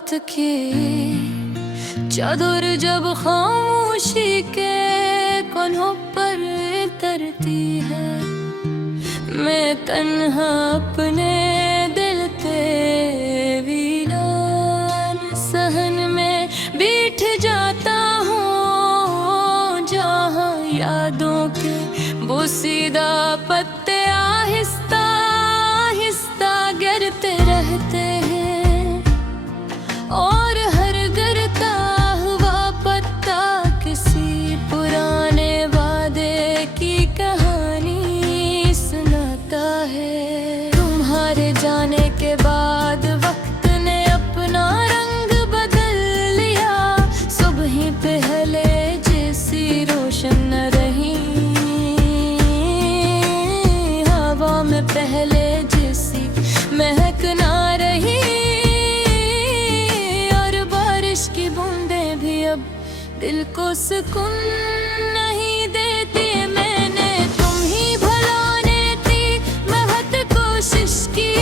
रात की चादर जब खामोशी के कोनों पर तरती है, मैं तन्हा अपने दिल पे वीरान सहन में बैठ जाता हूँ, जहाँ यादों के बोसीदा पत्ते आहिस्ता आहिस्ता गिरते रहते हैं, और हर गिरता हुआ पत्ता किसी पुराने वादे की कहानी सुनाता है। तुम्हारे जाने के बाद वक्त ने अपना रंग बदल लिया, सुबह पहले जैसी रोशन न रही, हवा में पहले जैसी महक ना रही, की बूंदें भी अब दिल को सुकून नहीं देती। मैंने तुम ही भुलाने थी बहुत कोशिश की,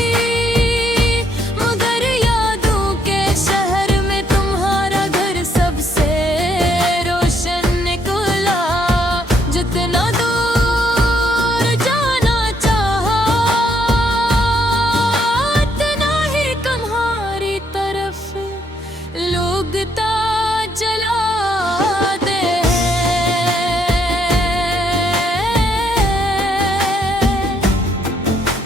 मगर यादों के शहर में तुम्हारा घर सबसे रोशन निकला। जितना दूर जाना चाहा, उतना ही तुम्हारी तरफ लोग चलाते हैं।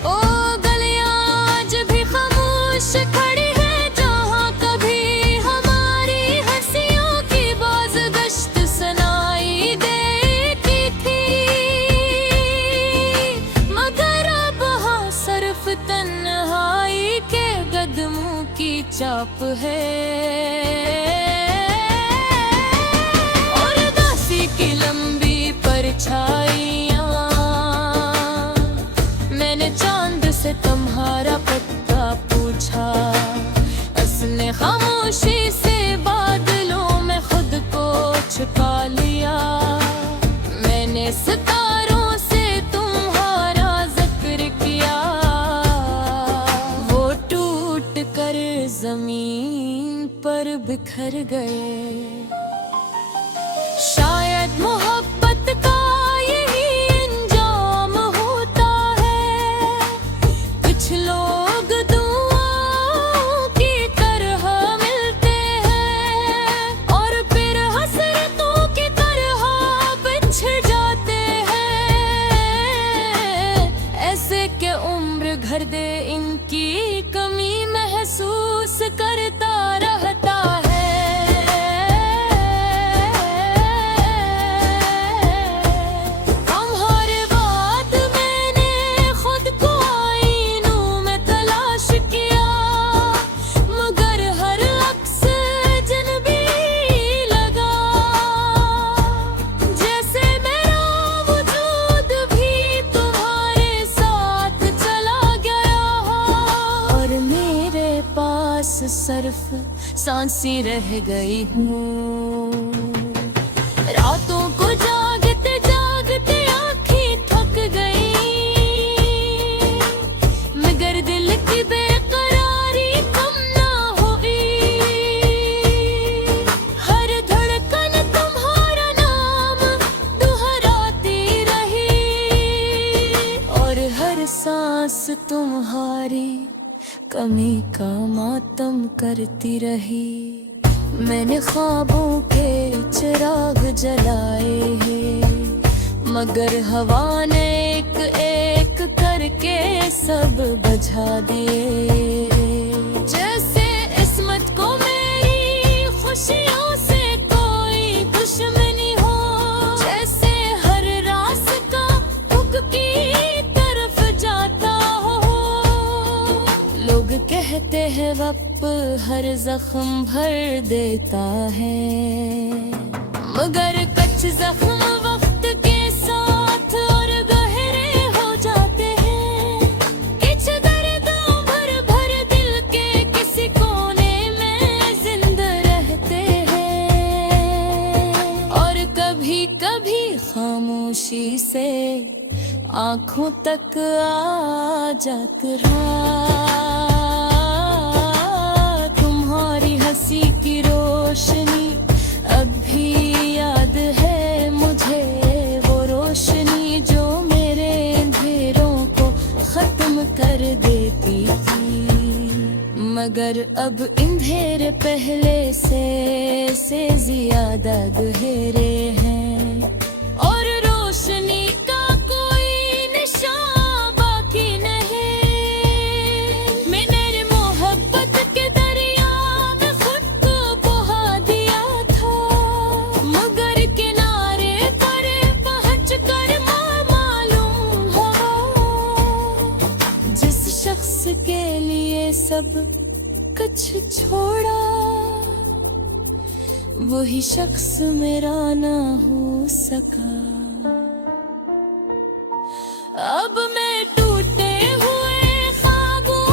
ओ गलियां आज भी खामोश खड़ी है, जहाँ कभी हमारी हंसियों की बाज़गश्त सुनाई देती थी, मगर अब हाँ सिर्फ तन्हाई के कदमों की चाप है, और दासी की लंबी परछाइयाँ। मैंने चांद से तुम्हारा पता पूछा, उसने खामोशी से बादलों में खुद को छुपा लिया। मैंने सितारों से तुम्हारा जिक्र किया, वो टूट कर जमीन पर बिखर गए। शायद मोहब्बत का यही अंजाम होता है, कुछ लोग दुआओं की तरह मिलते हैं, और फिर हसरतों की तरह बिछड़ जाते हैं। ऐसे के उम्र भर दे इनकी कमी महसूस करता रहता है। तुम्हारे बाद मैंने खुद को आईनों में तलाश किया, मगर हर अक्स अजनबी लगा, जैसे मेरा वजूद भी तुम्हारे साथ चला गया हो, और मेरे पास सिर्फ सांसी रह गई हूँ। रातों को जागते जागते आँखें थक गई, मगर दिल की बेकरारी कम ना हुई। हर धड़कन तुम्हारा नाम दोहराती रही, और हर सांस तुम्हारी कमी का मातम करती रही। मैंने ख्वाबों के चिराग जलाए हैं, मगर हवा ने एक एक करके सब बुझा दिए। जैसे इस्मत को मेरी खुशियों से कोई दुश्मनी हो, जैसे हर रास्ता हुक की तरफ जाता हो। लोग कहते हैं वक्त हर जख्म भर देता है, मगर कुछ जख्म वक्त के साथ और गहरे हो जाते हैं। कुछ दर्दों भर भर दिल के किसी कोने में जिंदा रहते हैं, और कभी कभी खामोशी से आँखों तक आ जाकर तुम्हारी मगर अब अंधेरे पहले से ज्यादा गहरे हैं, और रोशनी का कोई निशान बाकी नहीं। मैंने मोहब्बत के दरिया में खुद को बहा दिया था, मगर किनारे पर पहुंच कर मालूम हुआ, जिस शख्स के लिए सब कुछ छोड़ा, वही शख्स मेरा ना हो सका। अब मैं टूटे हुए ख्वाबों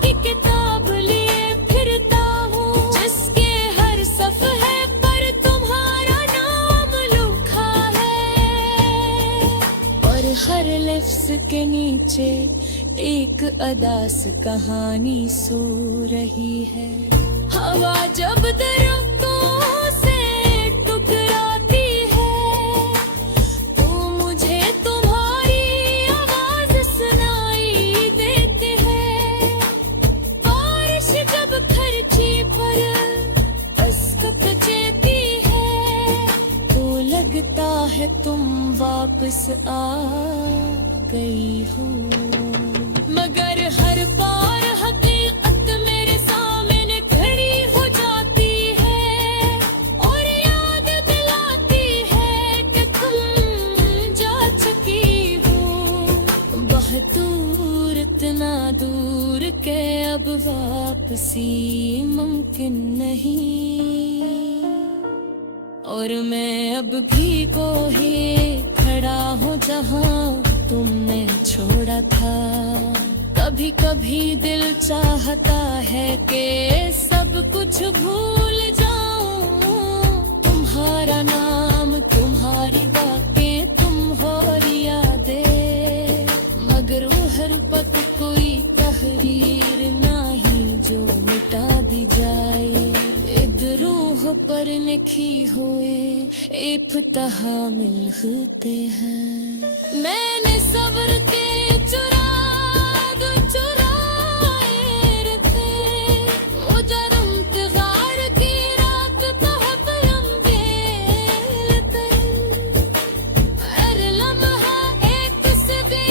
की किताब लिए फिरता हूँ, जिसके हर सफ़हे पर तुम्हारा नाम लिखा है, और हर लफ्ज़ के नीचे एक अदास कहानी सो रही है। हवा जब दरख्तों से टकराती है, तो मुझे तुम्हारी आवाज सुनाई देती है। बारिश जब खर्ची पर अस्कत चेती है, तो लगता है तुम वापस आ गई हो, मगर हर बार हकीकत मेरे सामने खड़ी हो जाती है, और याद दिलाती है कि तुम जा चुकी हो बहुत दूर, इतना दूर के अब वापसी मुमकिन नहीं। और मैं अब भी को ही खड़ा हूँ जहाँ तुमने छोड़ा था। कभी कभी दिल चाहता है कि सब कुछ भूल जाऊं, तुम्हारा नाम, तुम्हारी बातें, तुम्हारी यादें, मगर वो हर पल कोई तहरीर नहीं जो मिटा दी जाए। एक रूह पर लिखी हुए इफ्तिहा मिल होते हैं। मैंने सब्र के चुराग चुराए थे, उधर इंतज़ार की रात बहुत लंबी थी, हर लम्हा एक से भी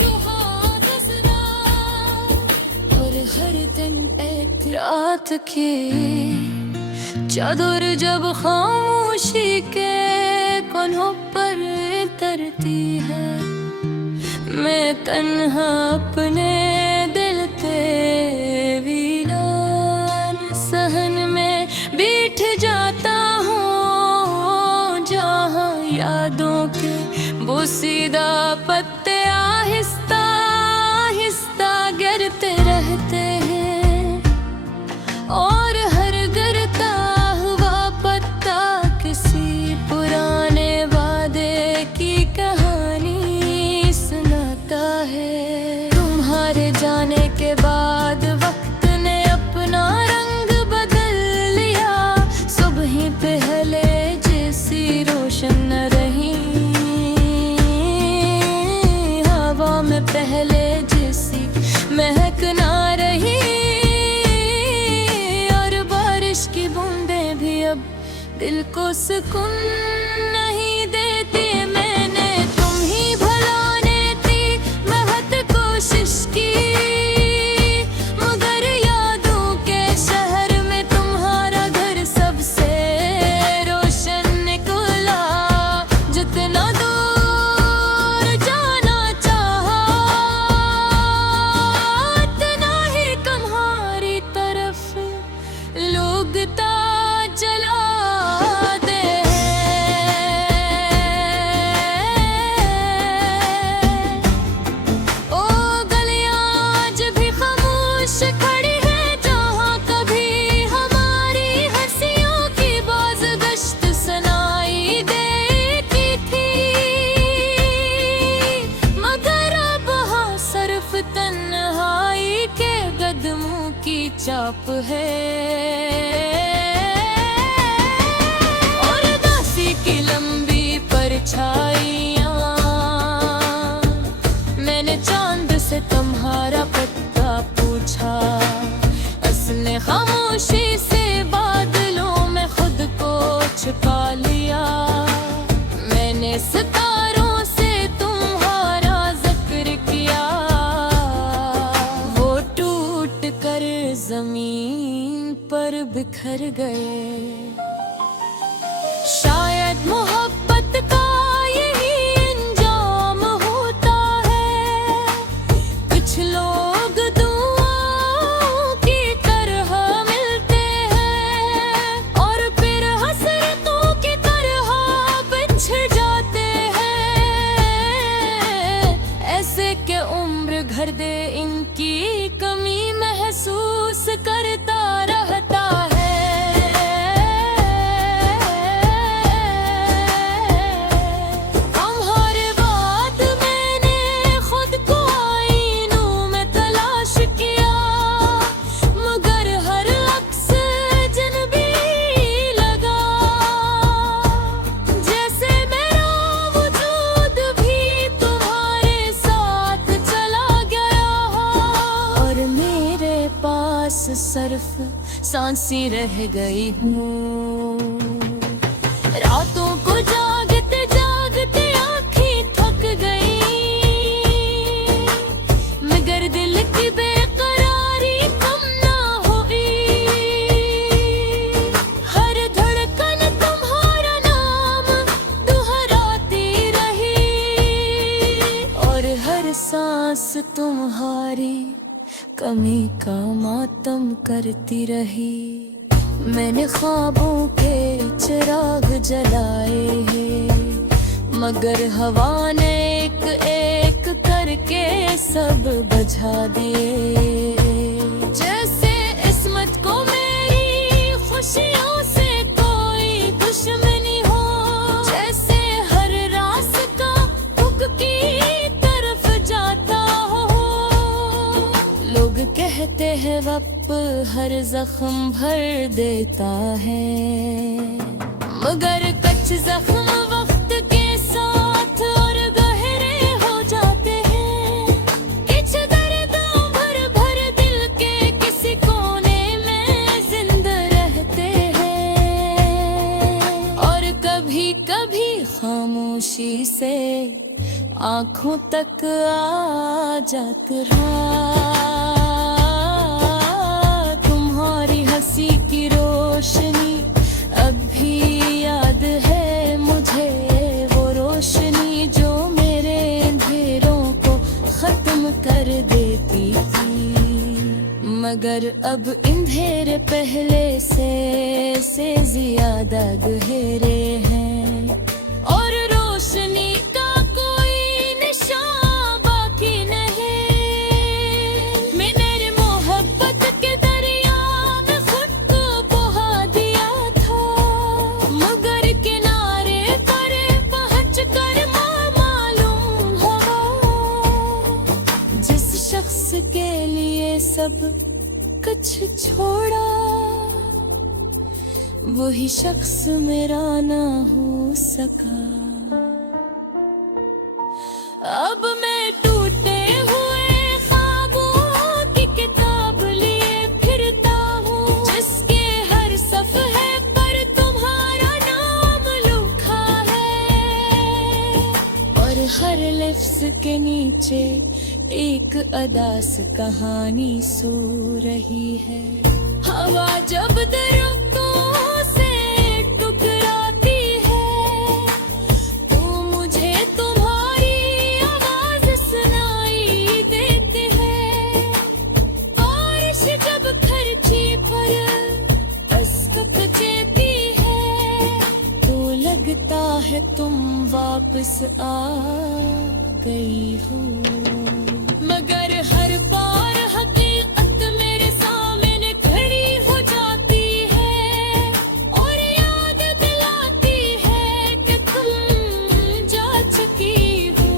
कहा दूसरा, और हर दिन एक रात की चादर जब खामोशी के कोनों पर तरती है, मैं तन्हा अपने दिल के वीरान सहन में बैठ जाता हूँ, जहाँ यादों के बोसीदा पत्ते आहिस्ता आहिस्ता गिरते रहते हैं, और हर गिरता हुआ पत्ता किसी पुराने वादे की कहानी सुनाता है। तुम्हारे जाने के बाद वक्त ने अपना रंग बदल लिया, सुबह पहले जैसी रोशन न रही, हवा में पहले जैसी महक ना रही, और बारिश की बूंदें भी अब दिल को सुकून नहीं देती। मैंने तुम ही भुलाने की बहुत कोशिश की, मगर यादों के शहर में तुम्हारा घर सबसे रोशन निकला। जितना दूर जाना चाहा, उतना ही तुम्हारी तरफ लोग जलाते हैं। ओ गलियां आज भी खामोश खड़ी है, जहाँ कभी हमारी हंसियों की बाज़गश्त सुनाई देती थी, मगर अब हाँ सिर्फ तन्हाई के कदमों की चाप है, और दासी की लंबी परछाइयाँ। मैंने चांद से तुम्हारा पता पूछा, मैंने खामोशी से बादलों में खुद को छुपा लिया। मैंने सितारों से तुम्हारा जिक्र किया, वो टूट कर जमीन पर बिखर गए। शायद मोहब्बत का यही अंजाम होता है, कुछ लोग दुआओं की तरह मिलते हैं और फिर हसरतों की तरह बिछड़ जाते हैं। ऐसे के उम्र भर दे इनकी कमी महसूस करता रहता है। सिर्फ सांसी रह गई हूँ। रातों को जागते जागते आँखें थक गई, मगर दिल की बेकरारी कम ना हुई। हर धड़कन तुम्हारा नाम दोहराती रही और हर सांस तुम्हारी कमी का मातम करती रही। मैंने ख्वाबों के चिराग जलाए हैं, मगर हवा ने एक एक करके सब बुझा दिए। जैसे इस्मत को मेरी खुशियों से कोई दुश्मनी हो, जैसे हर रास्ता हुक की तरफ जाता हो। लोग कहते हैं वक्त हर जख्म भर देता है, मगर कुछ जख्म वक्त के साथ और गहरे हो जाते हैं। कुछ दर्द भर भर दिल के किसी कोने में जिंदा रहते हैं और कभी कभी खामोशी से आँखों तक आ जाता रहा। तुम्हारी हंसी की रोशनी अब भी याद है मुझे, वो रोशनी जो मेरे अंधेरों को खत्म कर देती थी। मगर अब अंधेरे पहले से ज्यादा गहरे हैं और रोशनी का कोई निशान बाकी नहीं। मैंने मोहब्बत के दरिया में खुद को बहा दिया था, मगर किनारे पर पहुंच कर मालूम हुआ जिस शख्स के लिए सब कुछ छोड़ा, वही शख्स मेरा ना हो सका। अब मैं टूटे हुए ख्वाबों की किताब लिए फिरता हूँ, जिसके हर सफ़े पर तुम्हारा नाम लिखा है और हर लफ्ज़ के नीचे एक अदास कहानी सो रही है। हवा जब दरख्तों से टकराती है तो मुझे तुम्हारी आवाज सुनाई देती है। बारिश जब खर्ची पर असकती है तो लगता है तुम वापस आ गई हो, मगर हर बार हकीकत मेरे सामने खड़ी हो जाती है और याद दिलाती है कि तुम जा चुकी हो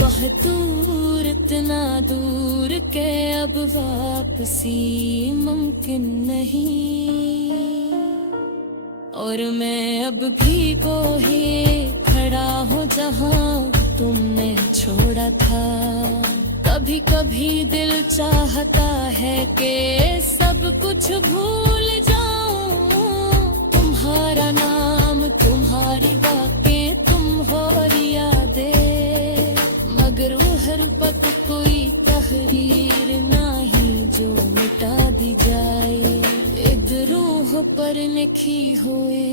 बहुत दूर, इतना दूर के अब वापसी मुमकिन नहीं। और मैं अब भी वो ही खड़ा हूँ जहाँ तुमने छोड़ा था। कभी कभी दिल चाहता है कि सब कुछ कुछ भूल जाऊं, तुम्हारा नाम, तुम्हारी बातें, तुम्हारी यादें, मगर वो हर पल कोई तहरीर नहीं जो मिटा दी जाए। इद रूह पर लिखी हुए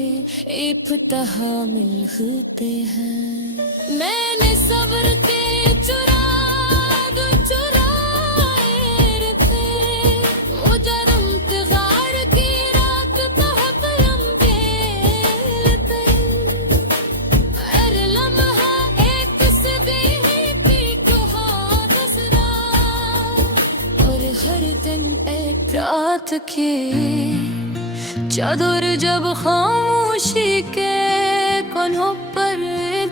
इफ्तिहा मिल होते हैं। मैंने सब्र के चुराग चुराए थे, उजर इंतजार की रात बहुत लंबे थे। हर लम्हा एक सदी की दसरा, और हर दिन एक रात की चादर जब खामोशी के कोनों पर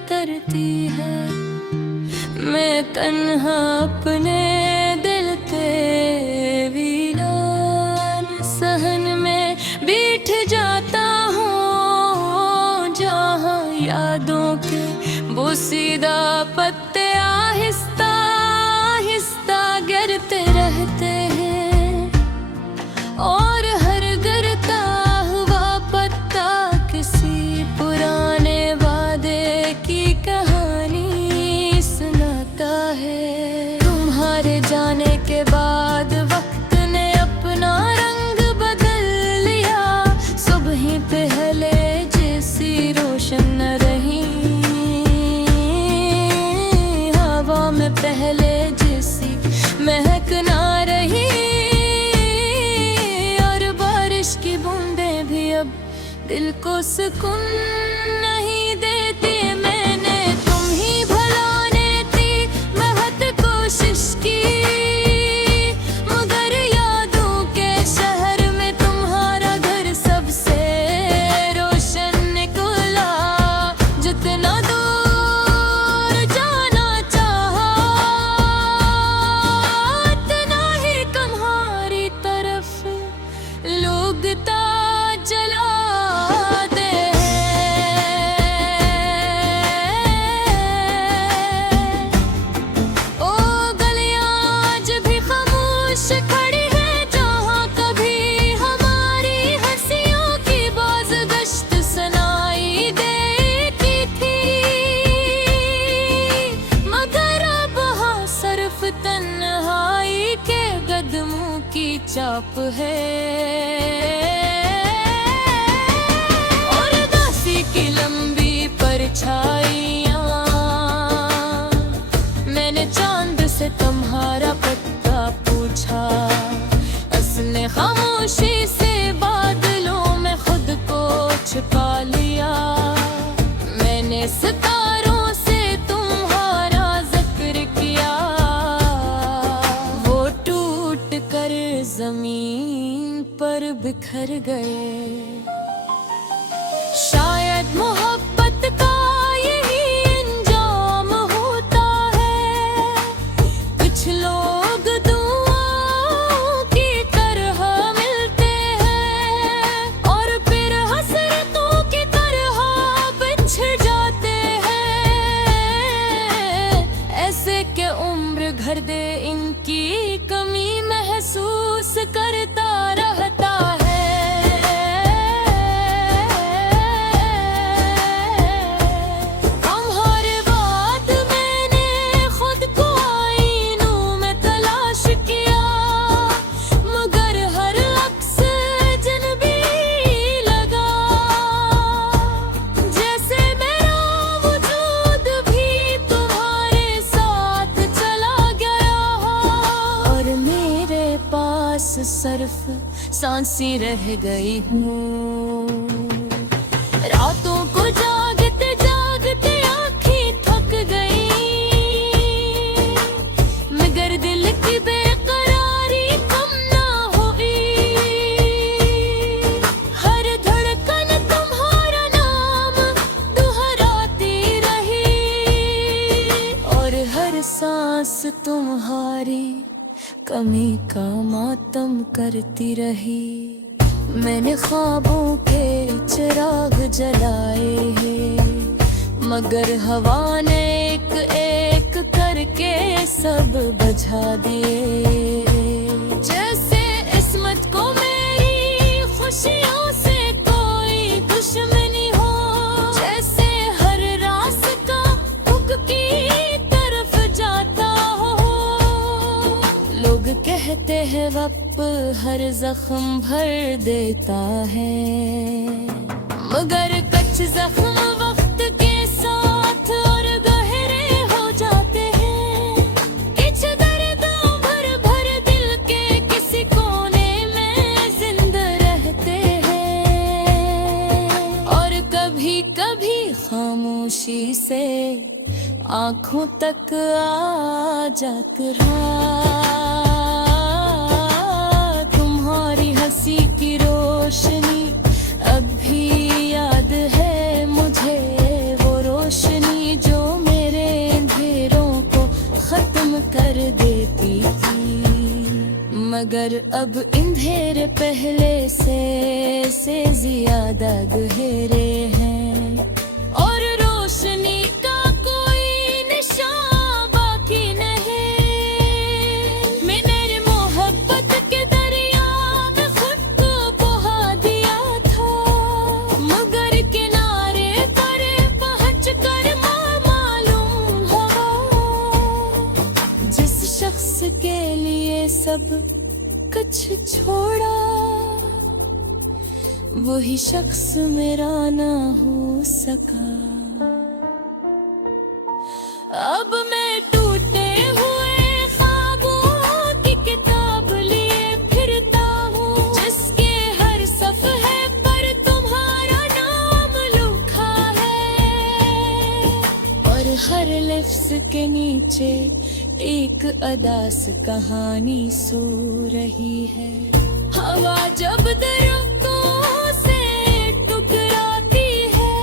तरती है, मैं तन्हा अपने दिल के वीरान सहन में बैठ जाता हूँ, जहाँ यादों के बोसीदा पत्ते आहिस्ता आहिस्ता गिरते रहते हैं, और हर गिरता हुआ पत्ता किसी पुराने वादे की कहानी सुनाता है। तुम्हारे जाने के बाद वक्त ने अपना रंग बदल लिया, सुबह पहले जैसी रोशन न रही, हवा में पहले जैसी महक ना रही, की बूंदें भी अब दिल को सुकून नहीं देती। मैंने तुम ही भुलाने थी बहुत कोशिश की, मगर यादों के शहर में तुम्हारा घर सबसे रोशन निकला। जितना दूर जाना चाहा, उतना ही तुम्हारी तरफ लोग जलाते हैं। ओ गलियां आज भी खामोश खड़ी है, जहाँ कभी हमारी हंसियों की बाज़गश्त सुनाई देती थी, मगर अब हाँ सिर्फ तन्हाई के कदमों की चाप है, परछाइयाँ। मैंने चांद से तुम्हारा पता पूछा, असली खामोशी से बादलों में खुद को छुपा लिया। मैंने सितारों से तुम्हारा जिक्र किया, वो टूट कर जमीन पर बिखर गए। शायद मोहब्बत का यही अंजाम होता है, कुछ लोग दुआओं की तरह मिलते हैं, और फिर हसरतों की तरह बिछड़ जाते हैं। ऐसे के उम्र घर दे इनकी कमी महसूस करता रहता है। सिर्फ सांसी रह गई हूँ, रातों को जागते जागते आँखें थक गई, मगर दिल की बेकरारी कम ना हुई। हर धड़कन तुम्हारा नाम दोहराती रही, और हर सांस तुम्हारी कमी का मातम करती रही। मैंने ख्वाबों के चिराग जलाए हैं, मगर हवा ने एक एक करके सब बुझा दिए। जैसे इस्मत को मेरी वक्त हर जख्म भर देता है, मगर कुछ जख्म वक्त के साथ और गहरे हो जाते हैं। कुछ दर्दों भर भर दिल के किसी कोने में जिंदा रहते हैं, और कभी कभी खामोशी से आंखों तक आ जाकर तुम्हारी हंसी की रोशनी अब भी याद है मुझे, वो रोशनी जो मेरे अंधेरों को खत्म कर देती थी। मगर अब अंधेरे पहले से ज्यादा गहरे हैं, और रोशनी का कोई निशान बाकी नहीं। मैंने मोहब्बत के दरिया में खुद को बहा दिया था, मगर किनारे पर पहुंच कर मालूम हुआ, जिस शख्स के लिए सब कुछ छोड़ा, वही शख्स मेरा ना हो सका। अब मैं टूटे हुए ख्वाबों की किताब लिए फिरता हूँ, जिसके हर सफ़हे पर तुम्हारा नाम लिखा है, और हर लफ्ज़ के नीचे एक अदास कहानी सो रही है। हवा जब दरख्तों से टकराती है,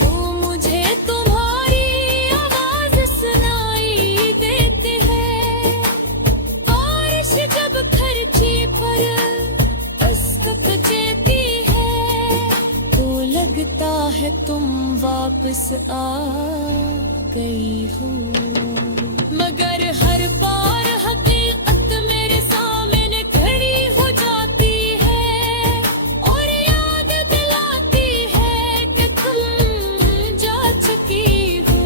तो मुझे तुम्हारी आवाज़ सुनाई देती है। बारिश जब धरती पर अस्कत जेती है, तो लगता है तुम वापस आ गई हो, मगर हर बार हकीकत मेरे सामने खड़ी हो जाती है, और याद दिलाती है कि तुम जा चुकी हो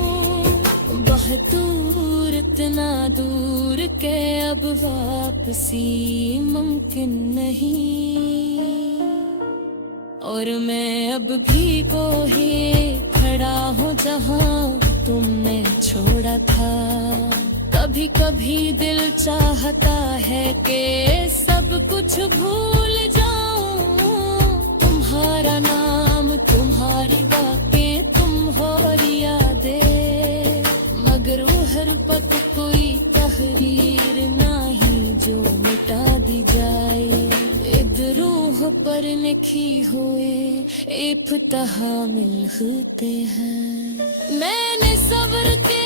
बहुत दूर, इतना दूर के अब वापसी मुमकिन नहीं। और मैं अब भी को ही खड़ा हूँ जहाँ तुमने छोड़ा था। कभी कभी दिल चाहता है कि सब कुछ भूल जाऊं, तुम्हारा नाम, तुम्हारी बातें, तुम्हारी यादें, मगर वो हर पल कोई तहरीर नहीं जो मिटा दी जाए। इद रूह पर लिखी हुए इब्तिहा मिल होते हैं। मैंने सब्र के